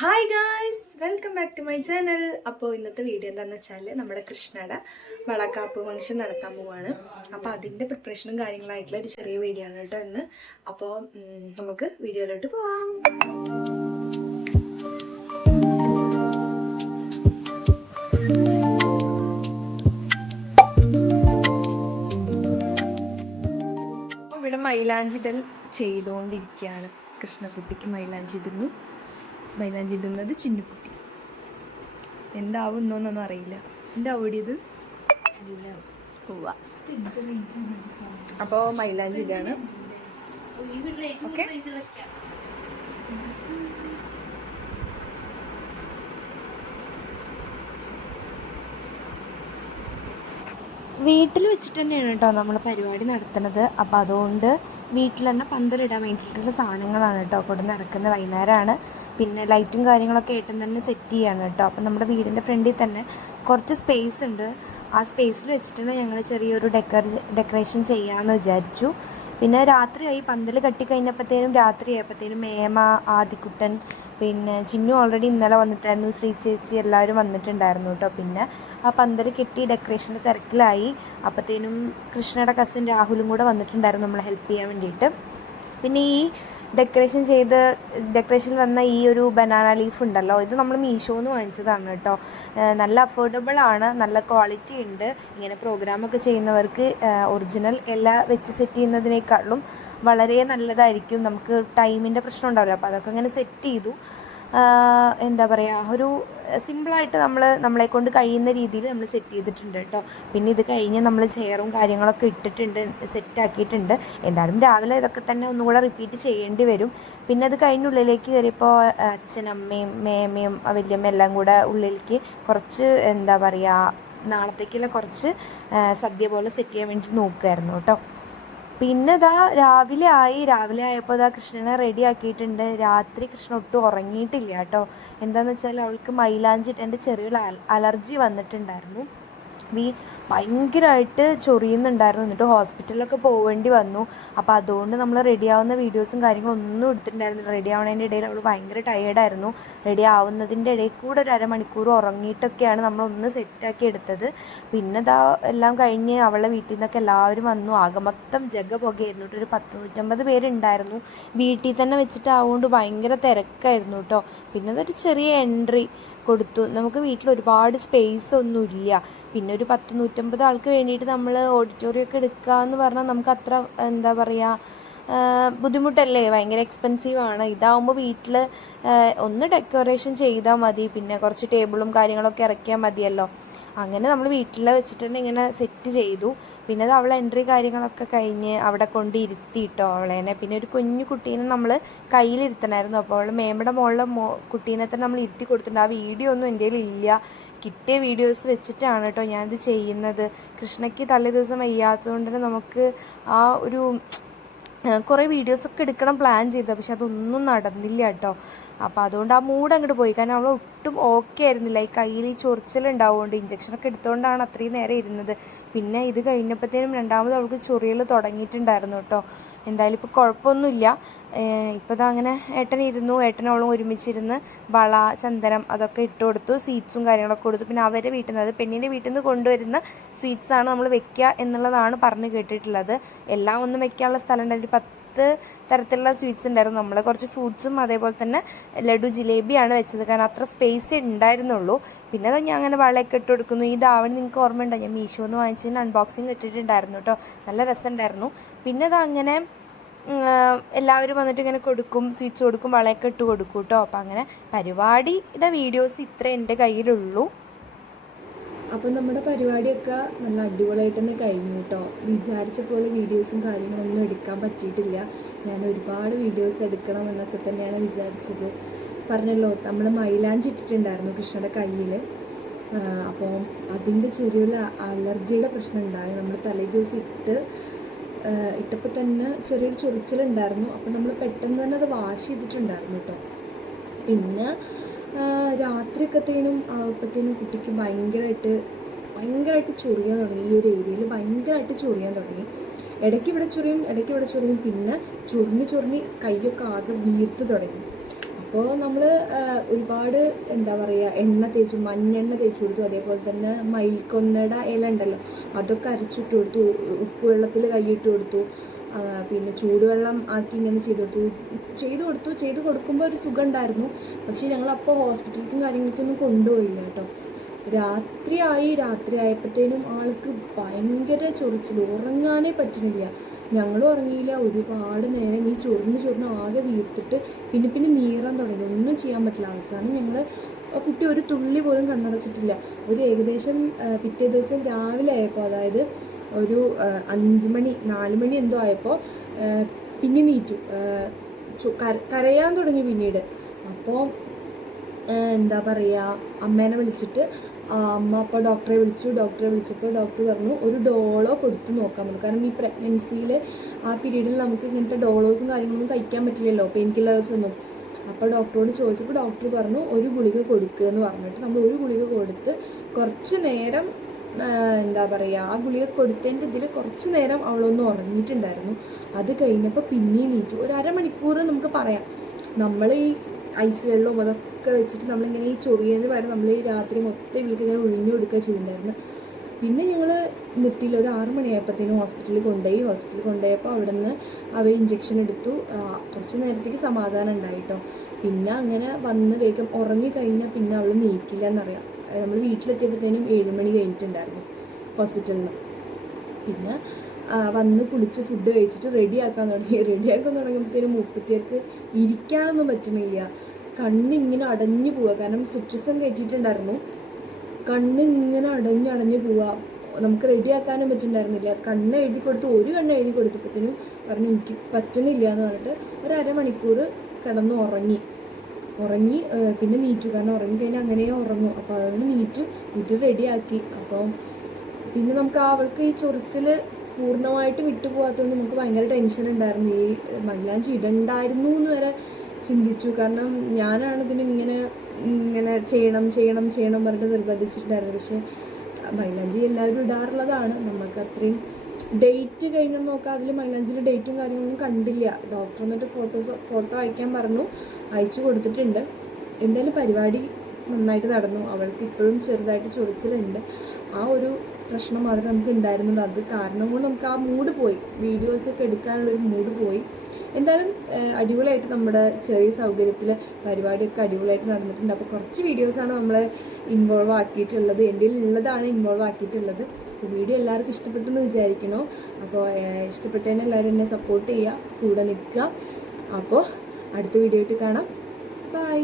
Hi guys welcome back to my channel അപ്പോൾ ഇന്നത്തെ video എന്താണെന്ന് വെച്ചാൽ നമ്മുടെ കൃഷ്ണയുടെ വളക്കാപ്പ് ഫംഗ്ഷൻ നടത്താൻ പോവാണ്. അപ്പോൾ അതിന്റെ പ്രിപ്പറേഷനും കാര്യങ്ങളായിട്ടുള്ള ഒരു ചെറിയ വീഡിയോ ആണ് കേട്ടോ ഇന്ന്. അപ്പോൾ നമുക്ക് വീഡിയോയിലോട്ട് പോവാം. ഇവിടെ മൈലാഞ്ചിടൽ ചെയ്തുകൊണ്ടിരിക്കുകയാണ്. കൃഷ്ണക്കുട്ടിക്ക് മൈലാഞ്ചി ഇടുന്നു. മൈലാഞ്ചി ഇടുന്നത് ചിന്നുക്കുട്ടി. എന്താവുന്നോന്നൊന്നും അറിയില്ല. എന്താവും ഇത് അപ്പോ അപ്പോൾ മൈലാഞ്ചി ഇടാണ് ഓക്കെ വീട്ടിൽ വെച്ചിട്ട് തന്നെയാണ് കേട്ടോ നമ്മൾ പരിപാടി നടത്തുന്നത്. അപ്പോൾ അതുകൊണ്ട് വീട്ടിൽ തന്നെ പന്തലിടാൻ വേണ്ടിയിട്ടുള്ള സാധനങ്ങളാണ് കേട്ടോ കൊടുന്ന് ഇറക്കുന്നത്. വൈകുന്നേരമാണ് പിന്നെ ലൈറ്റും കാര്യങ്ങളൊക്കെ ഏറ്റവും തന്നെ സെറ്റ് ചെയ്യാണ് കേട്ടോ. അപ്പം നമ്മുടെ വീടിന്റെ ഫ്രണ്ടിൽ തന്നെ കുറച്ച് സ്പേസ് ഉണ്ട്. ആ സ്പേസിൽ വെച്ചിട്ടാണ് ഞങ്ങൾ ചെറിയൊരു ഡെക്കറ ഡെക്കറേഷൻ ചെയ്യാമെന്ന് വിചാരിച്ചു. പിന്നെ രാത്രിയായി പന്തൽ കെട്ടിക്കഴിഞ്ഞപ്പോഴത്തേനും രാത്രി ആയപ്പോഴത്തേനും മേമ ആദിക്കുട്ടൻ പിന്നെ ചിന്നു ഓൾറെഡി ഇന്നലെ വന്നിട്ടായിരുന്നു ശ്രീ ചേച്ചി എല്ലാവരും വന്നിട്ടുണ്ടായിരുന്നു കേട്ടോ പിന്നെ ആ പന്തൽ കെട്ടി ഡെക്കറേഷന്റെ തിരക്കിലായി. അപ്പോഴത്തേനും കൃഷ്ണയുടെ കസിൻ രാഹുലും കൂടെ വന്നിട്ടുണ്ടായിരുന്നു നമ്മളെ ഹെൽപ്പ് ചെയ്യാൻ വേണ്ടിയിട്ട്. പിന്നെ ഈ ഡെക്കറേഷൻ ചെയ്ത് ഡെക്കറേഷൻ വന്ന ഈ ഒരു ബനാന ലീഫ് ഉണ്ടല്ലോ ഇത് നമ്മൾ മീഷോന്ന് വാങ്ങിച്ചതാണ് കേട്ടോ. നല്ല അഫോർഡബിൾ ആണ് നല്ല ക്വാളിറ്റി ഉണ്ട്. ഇങ്ങനെ പ്രോഗ്രാമൊക്കെ ചെയ്യുന്നവർക്ക് ഒറിജിനൽ എല്ലാം വെച്ച് സെറ്റ് ചെയ്യുന്നതിനേക്കാളും വളരെ നല്ലതായിരിക്കും. നമുക്ക് ടൈമിന്റെ പ്രശ്നം ഉണ്ടാവില്ല. അപ്പോൾ അതൊക്കെ ഇങ്ങനെ സെറ്റ് ചെയ്തു. എന്താ പറയുക ഒരു സിമ്പിളായിട്ട് നമ്മൾ നമ്മളെ കൊണ്ട് കഴിയുന്ന രീതിയിൽ നമ്മൾ സെറ്റ് ചെയ്തിട്ടുണ്ട് കേട്ടോ. പിന്നെ ഇത് കഴിഞ്ഞ് നമ്മൾ ചെയറും കാര്യങ്ങളൊക്കെ ഇട്ടിട്ടുണ്ട് സെറ്റ് ആക്കിയിട്ടുണ്ട്. എന്തായാലും രാവിലെ ഇതൊക്കെ തന്നെ ഒന്നുകൂടെ റിപ്പീറ്റ് ചെയ്യേണ്ടി വരും. പിന്നെ അത് കഴിഞ്ഞ് ഉള്ളിലേക്ക് കയറിയപ്പോൾ അച്ഛനമ്മയും മേമയും വല്യമ്മയും എല്ലാം കൂടെ ഉള്ളിലേക്ക് കുറച്ച് എന്താ പറയുക നാളത്തേക്കുള്ള കുറച്ച് സദ്യ പോലെ സെറ്റ് ചെയ്യാൻ വേണ്ടി നോക്കുമായിരുന്നു കേട്ടോ. പിന്നെ ഇതാ രാവിലെ ആയി. രാവിലെ ആയപ്പോൾ ഇതാ കൃഷ്ണനെ റെഡി ആക്കിയിട്ടുണ്ട്. രാത്രി കൃഷ്ണൻ ഒട്ടും ഉറങ്ങിയിട്ടില്ല കേട്ടോ. എന്താണെന്ന് വെച്ചാൽ അവൾക്ക് മൈലാഞ്ചിട്ട് എന്റെ ചെറിയൊരു അലർജി വന്നിട്ടുണ്ടായിരുന്നു. വീ ഭയങ്കരമായിട്ട് ചൊറിയുന്നുണ്ടായിരുന്നു. എന്നിട്ട് ഹോസ്പിറ്റലിലൊക്കെ പോവേണ്ടി വന്നു. അപ്പോൾ അതുകൊണ്ട് നമ്മൾ റെഡി ആവുന്ന വീഡിയോസും കാര്യങ്ങളും ഒന്നും എടുത്തിട്ടുണ്ടായിരുന്നില്ല. റെഡി ആവുന്നതിന്റെ ഇടയിൽ അവൾ ഭയങ്കര ടയേർഡായിരുന്നു റെഡി ആവുന്നതിന്റെ ഇടയിൽ കൂടെ ഒരു അരമണിക്കൂർ ഉറങ്ങിയിട്ടൊക്കെയാണ് നമ്മളൊന്ന് സെറ്റാക്കി എടുത്തത്. പിന്നെ ഇതാ എല്ലാം കഴിഞ്ഞ് അവളെ വീട്ടിൽ നിന്നൊക്കെ എല്ലാവരും വന്നു. ആകെ മൊത്തം ജഗ പുകയായിരുന്നു കേട്ടോ. ഒരു പത്ത് നൂറ്റമ്പത് പേരുണ്ടായിരുന്നു. വീട്ടിൽ തന്നെ വെച്ചിട്ടാവുകൊണ്ട് ഭയങ്കര തിരക്കായിരുന്നു കേട്ടോ. പിന്നെ അതൊരു ചെറിയ എൻട്രി കൊടുത്തു. നമുക്ക് വീട്ടിൽ ഒരുപാട് സ്പേസ് ഒന്നും ഇല്ല പിന്നെ ഒരു പത്ത് നൂറ്റമ്പത് ആൾക്ക് വേണ്ടിയിട്ട് നമ്മൾ ഓഡിറ്റോറിയം ഒക്കെ എടുക്കുക എന്ന് പറഞ്ഞാൽ നമുക്ക് അത്ര എന്താ പറയുക ബുദ്ധിമുട്ടല്ലേ? ഭയങ്കര എക്സ്പെൻസീവ് ആണ്. ഇതാവുമ്പോൾ വീട്ടിൽ ഒന്ന് ഡെക്കറേഷൻ ചെയ്താൽ മതി. പിന്നെ കുറച്ച് ടേബിളും കാര്യങ്ങളൊക്കെ ഇറക്കിയാൽ മതിയല്ലോ. അങ്ങനെ നമ്മൾ വീട്ടിൽ വെച്ചിട്ട് തന്നെ ഇങ്ങനെ സെറ്റ് ചെയ്തു. പിന്നെ അത് അവളെ എൻട്രി കാര്യങ്ങളൊക്കെ കഴിഞ്ഞ് അവിടെ കൊണ്ട് ഇരുത്തിയിട്ടോ അവളേനെ. പിന്നെ ഒരു കുഞ്ഞു കുട്ടീനെ നമ്മൾ കയ്യിലിരുത്തണമായിരുന്നു അപ്പോൾ അവൾ മേമയുടെ മോളിലെ മോ കുട്ടീനെ തന്നെ നമ്മൾ ഇരുത്തി കൊടുത്തിട്ടുണ്ട്. ആ വീഡിയോ ഒന്നും എന്റെ ഇല്ല. കിട്ടിയ വീഡിയോസ് വെച്ചിട്ടാണ് കേട്ടോ ഞാനിത് ചെയ്യുന്നത്. കൃഷ്ണയ്ക്ക് തലേ ദിവസം വയ്യാത്തതുകൊണ്ട് തന്നെ നമുക്ക് ആ ഒരു കുറേ വീഡിയോസൊക്കെ എടുക്കണം പ്ലാൻ ചെയ്തത് പക്ഷെ അതൊന്നും നടന്നില്ല കേട്ടോ. അപ്പോൾ അതുകൊണ്ട് ആ മൂഡ് അങ്ങോട്ട് പോയി. കാരണം അവൾ ഒട്ടും ഓക്കെ ആയിരുന്നില്ല. ഈ കയ്യിൽ ഈ ചൊറിച്ചിലുണ്ടാവുകൊണ്ട് ഇഞ്ചക്ഷനൊക്കെ എടുത്തുകൊണ്ടാണ് അത്രയും നേരം ഇരുന്നത്. പിന്നെ ഇത് കഴിഞ്ഞപ്പോഴത്തേനും രണ്ടാമത് അവൾക്ക് ചൊറിയൽ തുടങ്ങിയിട്ടുണ്ടായിരുന്നു കേട്ടോ. എന്തായാലും ഇപ്പോൾ കുഴപ്പമൊന്നുമില്ല ഇപ്പോൾ അങ്ങനെ ഏട്ടൻ ഇരുന്നു ഏട്ടനോളം ഒരുമിച്ചിരുന്ന് വള ചന്ദനം അതൊക്കെ ഇട്ട് കൊടുത്തു സ്വീറ്റ്സും കാര്യങ്ങളൊക്കെ കൊടുത്തു. പിന്നെ അവരെ വീട്ടിൽ നിന്ന് അത് പെണ്ണിന്റെ വീട്ടിൽ നിന്ന് കൊണ്ടുവരുന്ന സ്വീറ്റ്സാണ് നമ്മൾ വെക്കുക എന്നുള്ളതാണ് പറഞ്ഞു കേട്ടിട്ടുള്ളത്. എല്ലാം ഒന്നും വെക്കാനുള്ള സ്ഥലം ഉണ്ടായിരുന്നു ഒരു പത്ത് തരത്തിലുള്ള സ്വീറ്റ്സ് ഉണ്ടായിരുന്നു. നമ്മൾ കുറച്ച് ഫ്രൂട്ട്സും അതേപോലെ തന്നെ ലഡു ജിലേബിയാണ് വെച്ചത്. കാരണം അത്ര സ്പേസ് ഉണ്ടായിരുന്നുള്ളൂ പിന്നെ ഞാൻ അങ്ങനെ വളയൊക്കെ ഇട്ട് കൊടുക്കുന്നു. ഈ ദാവണി നിങ്ങൾക്ക് ഓർമ്മയുണ്ടോ? ഞാൻ മീഷോ എന്ന് വാങ്ങിച്ചതിന് അൺബോക്സിങ് ഇട്ടിട്ടുണ്ടായിരുന്നു കേട്ടോ നല്ല രസമുണ്ടായിരുന്നു. പിന്നെ അത് അങ്ങനെ എല്ലാവരും വന്നിട്ട് ഇങ്ങനെ കൊടുക്കും സ്വീറ്റ്സ് കൊടുക്കും വളയൊക്കെ ഇട്ട് കൊടുക്കും കേട്ടോ അപ്പം അങ്ങനെ പരിപാടിയുടെ വീഡിയോസ് ഇത്ര എന്റെ കയ്യിലുള്ളൂ. അപ്പം നമ്മുടെ പരിപാടിയൊക്കെ നല്ല അടിപൊളിയായിട്ട് തന്നെ കഴിഞ്ഞു കേട്ടോ. വിചാരിച്ച പോലെ വീഡിയോസും കാര്യങ്ങളൊന്നും എടുക്കാൻ പറ്റിയിട്ടില്ല. ഞാൻ ഒരുപാട് വീഡിയോസ് എടുക്കണം എന്നൊക്കെ തന്നെയാണ് വിചാരിച്ചത്. പറഞ്ഞല്ലോ നമ്മൾ മൈലാഞ്ചി ഇട്ടിട്ടുണ്ടായിരുന്നു കൃഷ്ണയുടെ കയ്യിൽ അപ്പോൾ അതിന്റെ ചെറിയൊരു അലർജിയുടെ പ്രശ്നം ഉണ്ടായി. നമ്മൾ തലേ ദിവസം ഇട്ട് ഇട്ടപ്പോൾ തന്നെ ചെറിയൊരു ചൊറിച്ചിലുണ്ടായിരുന്നു. അപ്പോൾ നമ്മൾ പെട്ടെന്ന് തന്നെ അത് വാഷ് ചെയ്തിട്ടുണ്ടായിരുന്നു കേട്ടോ. പിന്നെ രാത്രിയൊക്കത്തേനും ആവുമ്പത്തേനും കുട്ടിക്ക് ഭയങ്കരമായിട്ട് ഭയങ്കരമായിട്ട് ചൊറിയാൻ തുടങ്ങി. ഈ ഒരു ഏരിയയിൽ ഭയങ്കരമായിട്ട് ചൊറിയാൻ തുടങ്ങി. ഇടയ്ക്ക് ഇവിടെ ചൊറിയും ഇടയ്ക്ക് ഇവിടെ ചൊറിയും. പിന്നെ ചൊറിഞ്ഞ് ചൊറിഞ്ഞ് കൈയൊക്കെ ആകെ വീർത്ത് തുടങ്ങി. അപ്പോൾ നമ്മൾ ഒരുപാട് എന്താ പറയുക എണ്ണ തേച്ചു മഞ്ഞെണ്ണ തേച്ചു കൊടുത്തു. അതേപോലെ തന്നെ മയിൽക്കൊന്നയുടെ ഇല ഉണ്ടല്ലോ അതൊക്കെ അരച്ചിട്ട് കൊടുത്തു. ഉപ്പ് വെള്ളത്തിൽ കൈയിട്ട് കൊടുത്തു. പിന്നെ ചൂടുവെള്ളം ആക്കി ഇങ്ങനെ ചെയ്തു കൊടുത്തു. ചെയ്തു കൊടുത്തു. ചെയ്തു കൊടുക്കുമ്പോൾ ഒരു സുഖം ഉണ്ടായിരുന്നു പക്ഷേ ഞങ്ങൾ അപ്പോൾ ഹോസ്പിറ്റലിലേക്കും കാര്യങ്ങൾക്കൊന്നും കൊണ്ടുപോയില്ല കേട്ടോ. രാത്രിയായി രാത്രി ആയപ്പോഴത്തേനും ആൾക്ക് ഭയങ്കര ചൊറിച്ചിൽ ഉറങ്ങാനേ പറ്റുന്നില്ല. ഞങ്ങളും ഉറങ്ങിയില്ല. ഒരുപാട് നേരം ഈ ചൊറിഞ്ഞ് ചൊറിഞ്ഞ് ആകെ വീർത്തിട്ട് പിന്നെ പിന്നെ നീറാൻ തുടങ്ങി. ഒന്നും ചെയ്യാൻ പറ്റില്ല. അവസാനം ഞങ്ങൾ കുട്ടി ഒരു തുള്ളി പോലും കണ്ണടച്ചിട്ടില്ല. ഒരു ഏകദേശം പിറ്റേ ദിവസം രാവിലെ ആയപ്പോൾ അതായത് ഒരു അഞ്ച് മണി നാല് മണി എന്തോ ആയപ്പോൾ പിന്നെ നീറ്റു കരയാൻ തുടങ്ങി പിന്നീട്. അപ്പോൾ എന്താ പറയുക അമ്മേനെ വിളിച്ചിട്ട് അമ്മ അപ്പോൾ ഡോക്ടറെ വിളിച്ചു. ഡോക്ടറെ വിളിച്ചപ്പോൾ ഡോക്ടർ പറഞ്ഞു ഒരു ഡോളോ കൊടുത്ത് നോക്കാൻ പറഞ്ഞു. കാരണം ഈ പ്രഗ്നൻസിയിൽ ആ പീരീഡിൽ നമുക്ക് ഇങ്ങനത്തെ ഡോളോസും കാര്യങ്ങളൊന്നും കഴിക്കാൻ പറ്റില്ലല്ലോ പെയിൻ കില്ലേഴ്സ് ഒന്നും. അപ്പോൾ ഡോക്ടറോട് ചോദിച്ചപ്പോൾ ഡോക്ടർ പറഞ്ഞു ഒരു ഗുളിക കൊടുക്കുക എന്ന് പറഞ്ഞിട്ട് നമ്മൾ ഒരു ഗുളിക കൊടുത്ത് കുറച്ച് നേരം എന്താ പറയുക ആ ഗുളിക കൊടുത്തതിന്റെ ഇതിൽ കുറച്ച് നേരം അവളൊന്ന് ഉറങ്ങിയിട്ടുണ്ടായിരുന്നു. അത് കഴിഞ്ഞപ്പോൾ പിന്നെയും നീറ്റു. ഒരു അരമണിക്കൂർ നമുക്ക് പറയാം. നമ്മൾ ഈ ഐസ് വെള്ളവും അതൊക്കെ വെച്ചിട്ട് നമ്മളിങ്ങനെ ഈ ചൊറിയതിന് പകരം നമ്മൾ ഈ രാത്രി മൊത്തം ഇവൾക്ക് ഇങ്ങനെ ഒഴിഞ്ഞു കൊടുക്കുക ചെയ്യുന്നുണ്ടായിരുന്നു പിന്നെ ഞങ്ങൾ നിർത്തിയില്ല. ഒരു ആറ് മണിയായപ്പോഴത്തേനും ഹോസ്പിറ്റലിൽ കൊണ്ടുപോയി. ഹോസ്പിറ്റലിൽ കൊണ്ടുപോയപ്പോൾ അവിടെ നിന്ന് അവർ ഇഞ്ചെക്ഷൻ എടുത്തു. കുറച്ച് നേരത്തേക്ക് സമാധാനം ഉണ്ടായിട്ടോ. പിന്നെ അങ്ങനെ വന്ന് വേഗം ഉറങ്ങി കഴിഞ്ഞാൽ പിന്നെ അവൾ നീക്കില്ല എന്നറിയാം നമ്മൾ വീട്ടിലെത്തിയപ്പോഴത്തേനും ഏഴ് മണി കഴിഞ്ഞിട്ടുണ്ടായിരുന്നു ഹോസ്പിറ്റലിൽ പിന്നെ വന്ന് കുളിച്ച് ഫുഡ് കഴിച്ചിട്ട് റെഡിയാക്കാൻ തുടങ്ങി. റെഡിയാക്കാൻ തുടങ്ങുമ്പോഴത്തേനും മുപ്പത്തിയർക്ക് ഇരിക്കാനൊന്നും പറ്റുന്നില്ല. കണ്ണിങ്ങനെ അടഞ്ഞു പോവുക. കാരണം സിട്രസും കയറ്റിയിട്ടുണ്ടായിരുന്നു. കണ്ണിങ്ങനെ അടഞ്ഞ് അടഞ്ഞു പോവുക. നമുക്ക് റെഡിയാക്കാനും പറ്റുന്നുണ്ടായിരുന്നില്ല. കണ്ണ് എഴുതി കൊടുത്ത് ഒരു കണ്ണ് എഴുതി കൊടുത്തപ്പോഴത്തേനും പറഞ്ഞു എനിക്ക് പറ്റുന്നില്ല എന്ന് പറഞ്ഞിട്ട് ഒരു അരമണിക്കൂർ കിടന്ന് ഉറങ്ങി ഉറങ്ങി പിന്നെ നീറ്റു കാരണം ഉറങ്ങി കഴിഞ്ഞാൽ അങ്ങനെയേ ഉറങ്ങും. അപ്പോൾ അതുകൊണ്ട് നീറ്റു നീറ്റ് റെഡിയാക്കി. അപ്പം പിന്നെ നമുക്ക് അവൾക്ക് ഈ ചൊറിച്ചിൽ പൂർണമായിട്ട് വിട്ടുപോകാത്തതുകൊണ്ട് നമുക്ക് ഭയങ്കര ടെൻഷൻ ഉണ്ടായിരുന്നു. ഈ മൈലാഞ്ചി ഇടണ്ടായിരുന്നു എന്ന് വരെ ചിന്തിച്ചു. കാരണം ഞാനാണ് ഇതിന് ഇങ്ങനെ ഇങ്ങനെ ചെയ്യണം ചെയ്യണം ചെയ്യണം പറഞ്ഞിട്ട് നിർബന്ധിച്ചിട്ടുണ്ടായിരുന്നു പക്ഷേ മൈലാഞ്ചി എല്ലാവരും ഇടാറുള്ളതാണ്. നമുക്ക് അത്രയും ഡേറ്റ് കഴിഞ്ഞു നോക്കാം അതിൽ മൈലാഞ്ചിയുടെ ഡേറ്റും കാര്യങ്ങളൊന്നും കണ്ടില്ല. ഡോക്ടർ എന്നിട്ട് ഫോട്ടോസ് ഫോട്ടോ അയക്കാൻ പറഞ്ഞു. അയച്ചു കൊടുത്തിട്ടുണ്ട്. എന്തായാലും പരിപാടി നന്നായിട്ട് നടന്നു. അവൾക്ക് ഇപ്പോഴും ചെറുതായിട്ട് ചൊറിച്ചിലുണ്ട്. ആ ഒരു പ്രശ്നം മാത്രമേ നമുക്ക് ഉണ്ടായിരുന്നത് അത് കാരണം കൊണ്ട് നമുക്ക് ആ മൂഡ് പോയി. വീഡിയോസൊക്കെ എടുക്കാനുള്ളൊരു മൂഡ് പോയി. എന്തായാലും അടിപൊളിയായിട്ട് നമ്മുടെ ചെറിയ സൗകര്യത്തിൽ പരിപാടിയൊക്കെ അടിപൊളിയായിട്ട് നടന്നിട്ടുണ്ട്. അപ്പോൾ കുറച്ച് വീഡിയോസാണ് നമ്മൾ ഇൻവോൾവ് ആക്കിയിട്ടുള്ളത്. എന്റെ ഉള്ളതാണ് ഇൻവോൾവ് ആക്കിയിട്ടുള്ളത്. വീഡിയോ എല്ലാവർക്കും ഇഷ്ടപ്പെട്ടു എന്ന് വിചാരിക്കണോ അപ്പോൾ ഇഷ്ടപ്പെട്ടതിനെല്ലാവരും എന്നെ സപ്പോർട്ട് ചെയ്യുക. കൂടെ നിൽക്കുക. അപ്പോൾ അടുത്ത വീഡിയോ ആയിട്ട് കാണാം. ബൈ